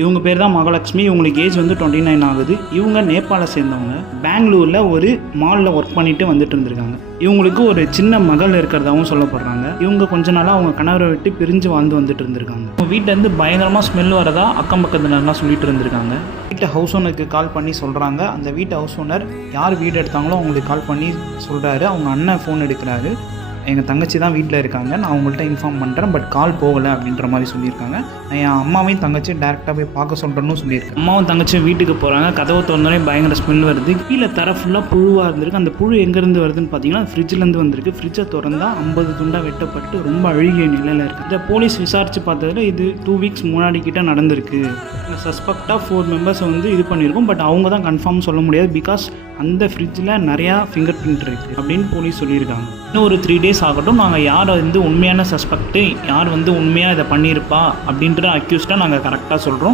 இவங்க பேர் தான் மகாலட்சுமி. இவங்களுக்கு ஏஜ் வந்து 29 ஆகுது. இவங்க நேபாளை சேர்ந்தவங்க. பெங்களூரில் ஒரு மாலில் ஒர்க் பண்ணிட்டு வந்துட்டு இருந்திருக்காங்க. இவங்களுக்கு ஒரு சின்ன மகள் இருக்கிறதாகவும் சொல்லப்படுறாங்க. இவங்க கொஞ்ச நாளாக அவங்க கணவரை விட்டு பிரிஞ்சு வாழ்ந்து வந்துட்டு இருந்திருக்காங்க. அவங்க வீட்டிலேருந்து பயங்கரமாக ஸ்மெல் வரதா அக்கம் பக்கத்துலலாம் சொல்லிட்டு இருந்திருக்காங்க. வீட்டு ஹவுஸ் ஓனருக்கு கால் பண்ணி சொல்கிறாங்க. அந்த வீட்டு ஹவுஸ் ஓனர் யார் வீடு எடுத்தாங்களோ அவங்களுக்கு கால் பண்ணி சொல்கிறாரு. அவங்க அண்ணன் ஃபோன் எடுக்கிறாரு. எங்கள் தங்கச்சி தான் வீட்டில் இருக்காங்க, நான் அவங்கள்ட்ட இன்ஃபார்ம் பண்ணுறேன், பட் கால் போகலை அப்படின்ற மாதிரி சொல்லியிருக்காங்க. நான் என் அம்மாவையும் தங்கச்சி டேரெக்டாக போய் பார்க்க சொல்கிறேன்னு சொல்லியிருக்கேன். அம்மாவும் தங்கச்சியும் வீட்டுக்கு போகிறாங்க. கதவை திறந்தோடனே பயங்கர ஸ்மெல் வருது. கீழே தர ஃபுல்லாக புழுவாக இருந்திருக்கு. அந்த புழு எங்கேருந்து வருதுன்னு பார்த்தீங்கன்னா ஃப்ரிட்ஜிலேருந்து வந்திருக்கு. ஃப்ரிட்ஜை திறந்தா 50 துண்டாக வெட்டப்பட்டு ரொம்ப அழுகிய நிலையில் இருக்குது. இதை போலீஸ் விசாரித்து பார்த்ததில் இது 2 வீக்ஸ் முன்னாடி கிட்ட நடந்திருக்கு. சஸ்பெக்டாக 4 மெம்பர்ஸை வந்து இது பண்ணியிருக்கோம். பட் அவங்க தான் கன்ஃபார்ம் சொல்ல முடியாது. பிகாஸ் அந்த ஃப்ரிட்ஜில் நிறையா ஃபிங்கர் பிரிண்ட் இருக்குது அப்படின்னு போலீஸ் சொல்லியிருக்காங்க. இன்னும் ஒரு 3 days ஆகட்டும், நாங்கள் யார் வந்து உண்மையான சஸ்பெக்ட்டு, யார் வந்து உண்மையாக இதை பண்ணியிருப்பா அப்படின்ற அக்யூஸ்டாக நாங்கள் கரெக்டாக சொல்கிறோம்.